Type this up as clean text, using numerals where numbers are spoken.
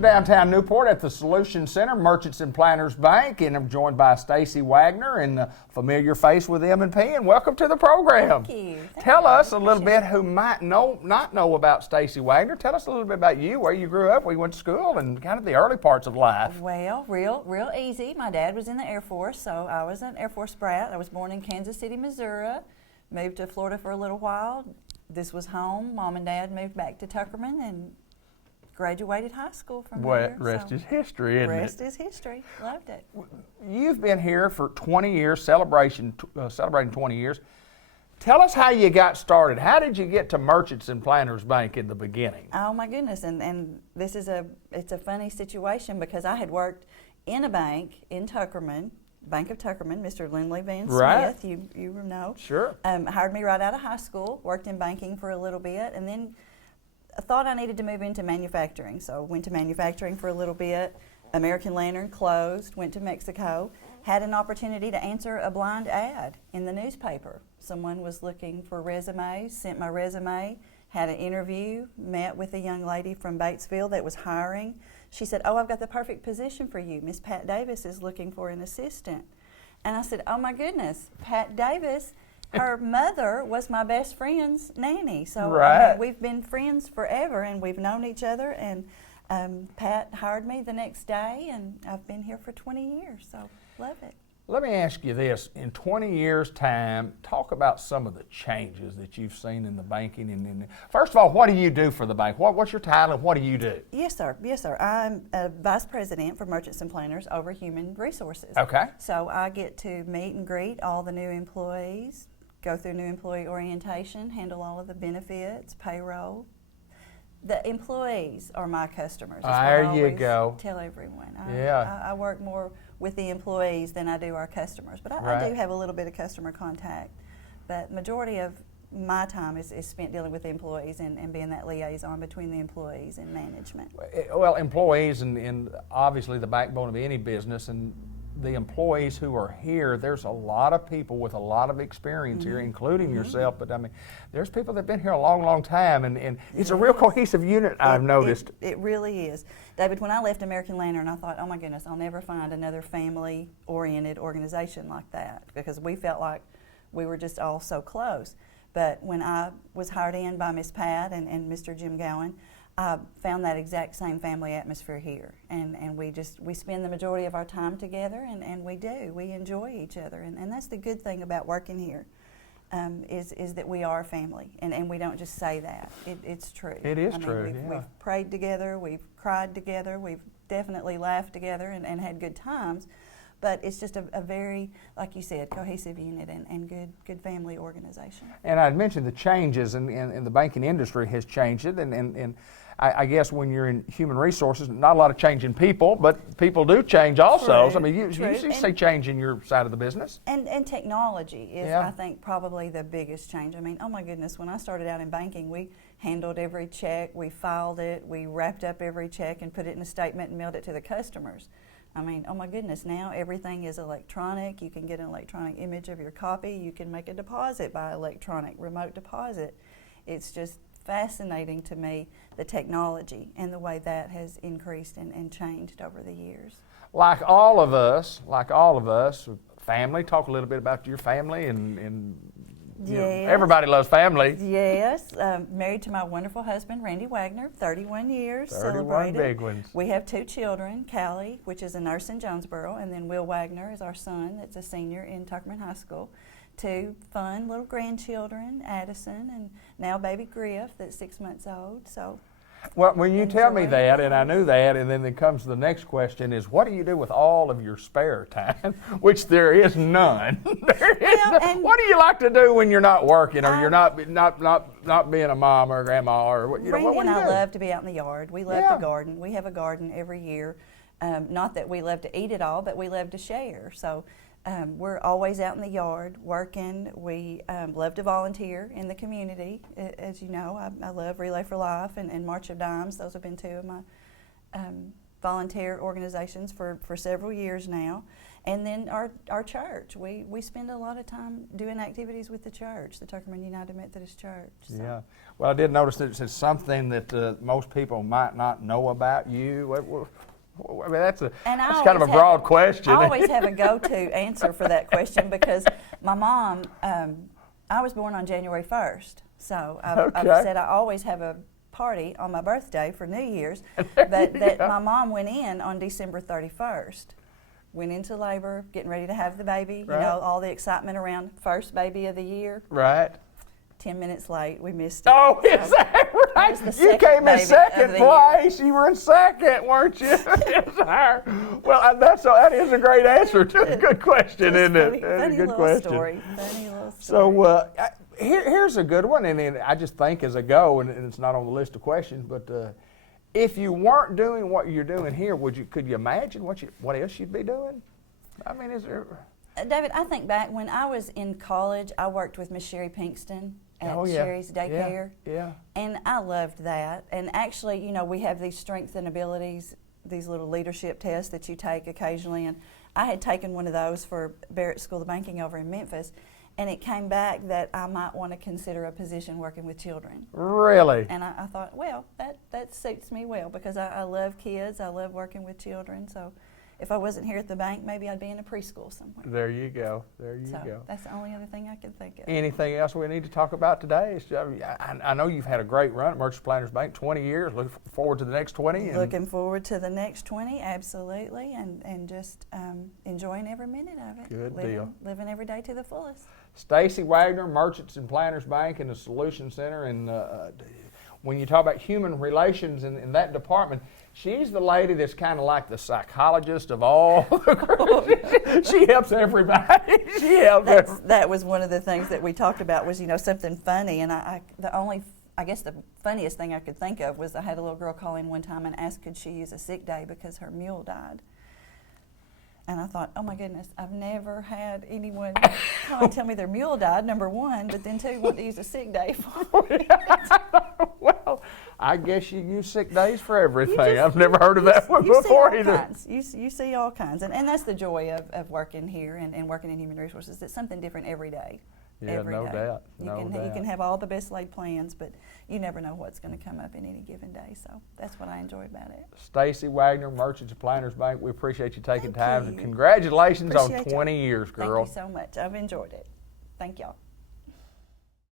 downtown Newport at the Solution Center, Merchants and Planners Bank, and I'm joined by Stacey Wagner and a familiar face with M&P, and welcome to the program. Thank you. Tell us a little bit who might not know about Stacey Wagner. Tell us a little bit about you, where you grew up, where you went to school, and kind of the early parts of life. Well, real easy. My dad was in the Air Force, so I was an Air Force brat. I was born in Kansas City, Missouri, moved to Florida for a little while. This was home. Mom and Dad moved back to Tuckerman and graduated high school from there. Rest is history, isn't it? Rest is history. Loved it. You've been here for 20 years, celebrating 20 years. Tell us how you got started. How did you get to Merchants and Planners Bank in the beginning? Oh my goodness, and this is it's a funny situation because I had worked in a bank in Tuckerman, Bank of Tuckerman, Mr. Lindley Van Smith, you know. Sure. Hired me right out of high school, worked in banking for a little bit, and then I thought I needed to move into manufacturing, so went to manufacturing for a little bit. American Lantern closed, went to Mexico, had an opportunity to answer a blind ad in the newspaper. Someone was looking for resumes, sent my resume, had an interview, met with a young lady from Batesville that was hiring. She said, "Oh, I've got the perfect position for you. Miss Pat Davis is looking for an assistant." And I said, "Oh my goodness, Pat Davis." Her mother was my best friend's nanny, so right. We've been friends forever, and we've known each other. And Pat hired me the next day, and I've been here for 20 years, so love it. Let me ask you this: in 20 years' time, talk about some of the changes that you've seen in the banking. And first of all, what do you do for the bank? What's your title, and what do you do? Yes, sir. Yes, sir. I'm a vice president for Merchants and Planners over Human Resources. Okay. So I get to meet and greet all the new employees, go through new employee orientation, handle all of the benefits, payroll. The employees are my customers. There you go. Tell everyone. I I work more with the employees than I do our customers, but I do have a little bit of customer contact. But majority of my time is spent dealing with the employees and being that liaison between the employees and management. Well, employees and obviously the backbone of any business, and the employees who are here, there's a lot of people with a lot of experience here, including yourself, but I mean, there's people that have been here a long, long time, and it's a real cohesive unit, I've noticed. It really is. David, when I left American Lantern, I thought, oh my goodness, I'll never find another family-oriented organization like that, because we felt like we were just all so close. But when I was hired in by Miss Pat and Mr. Jim Gowan, I found that exact same family atmosphere here, and we spend the majority of our time together, and we enjoy each other, and that's the good thing about working here, is that we are a family, and we don't just say that. It's true. It is true. We've prayed together, we've cried together, we've definitely laughed together and had good times, but it's just a very, like you said, cohesive unit and good family organization. And I'd mentioned the changes, and the banking industry has changed it, and I guess when you're in human resources, not a lot of change in people, but people do change also. True, so, I mean, you see change in your side of the business. And technology is, I think, probably the biggest change. I mean, oh my goodness, when I started out in banking, we handled every check, we filed it, we wrapped up every check and put it in a statement and mailed it to the customers. I mean, oh my goodness, now everything is electronic. You can get an electronic image of your copy. You can make a deposit by electronic remote deposit. It's just fascinating to me, the technology and the way that has increased and changed over the years. Like all of us, family, talk a little bit about your family and you know, everybody loves family. Yes, married to my wonderful husband, Randy Wagner, 31 years, 31 celebrated. Big ones. We have 2 children, Callie, which is a nurse in Jonesboro, and then Will Wagner is our son that's a senior in Tuckerman High School. 2 fun little grandchildren, Addison, and now baby Griff that's 6 months old. So, well, when you tell me that, and I knew that, and then comes the next question is, what do you do with all of your spare time? Which there is none. What do you like to do when you're not working, or you're not being a mom or a grandma, or you know? Randy what do and you I do? love to be out in the yard. We love to garden. We have a garden every year. Not that we love to eat it all, but we love to share. So. We're always out in the yard working. We love to volunteer in the community. As you know, I love Relay for Life and March of Dimes. Those have been 2 of my volunteer organizations for several years now. And then our church, we spend a lot of time doing activities with the church, the Tuckerman United Methodist Church. So. Yeah. Well, I did notice that it's something that most people might not know about you. I mean, that's kind of a broad question. I always have a go-to answer for that question because my mom, I was born on January 1st. So I've said I always have a party on my birthday for New Year's, but that my mom went in on December 31st. Went into labor, getting ready to have the baby, right. You know, all the excitement around first baby of the year. Right. 10 minutes late, we missed it. Oh, is that right? You came in second place. You were in second, weren't you? Yes, sir. Well, that is a great answer to a good question, isn't it? Funny Good little question. story. Funny little story. So here's a good one, and I just think as I go, and it's not on the list of questions, but if you weren't doing what you're doing here, could you imagine what else you'd be doing? I mean, is there? David, I think back when I was in college, I worked with Miss Sherry Pinkston at Sherry's daycare. Yeah. And I loved that. And actually, you know, we have these strengths and abilities, these little leadership tests that you take occasionally. And I had taken one of those for Barrett School of Banking over in Memphis. And it came back that I might want to consider a position working with children. Really? And I thought, well, that suits me well because I love kids. I love working with children. So if I wasn't here at the bank, maybe I'd be in a preschool somewhere. There you go. There you go. That's the only other thing I can think of. Anything else we need to talk about today? I know you've had a great run at Merchants Planters Bank, 20 years. Look forward to the next 20. Looking forward to the next 20, absolutely, and just enjoying every minute of it. Good deal. Living every day to the fullest. Stacey Wagner, Merchants and Planters Bank in the Solution Center. And when you talk about human relations in that department, she's the lady that's kind of like the psychologist of all. She helps everybody. That was one of the things that we talked about was, you know, something funny. And I guess the funniest thing I could think of was I had a little girl call in one time and ask could she use a sick day because her mule died. And I thought, oh my goodness, I've never had anyone come and tell me their mule died, number one, but then two, want to use a sick day for it. Well, I guess you use sick days for everything. I've never heard of that one before either. You see all kinds. And that's the joy of working here and working in human resources. It's something different every day. Yeah, no doubt. You can have all the best laid plans, but you never know what's going to come up in any given day. So that's what I enjoy about it. Stacey Wagner, Merchants and Planters Bank, we appreciate you taking time. And congratulations on 20 years, girl. Thank you so much. I've enjoyed it. Thank y'all.